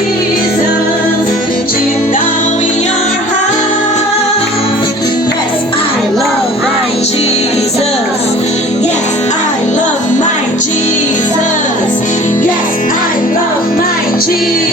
Jesus deep down in your heart. Yes, I love my Jesus. Yes, I love my Jesus. Yes, I love my Jesus.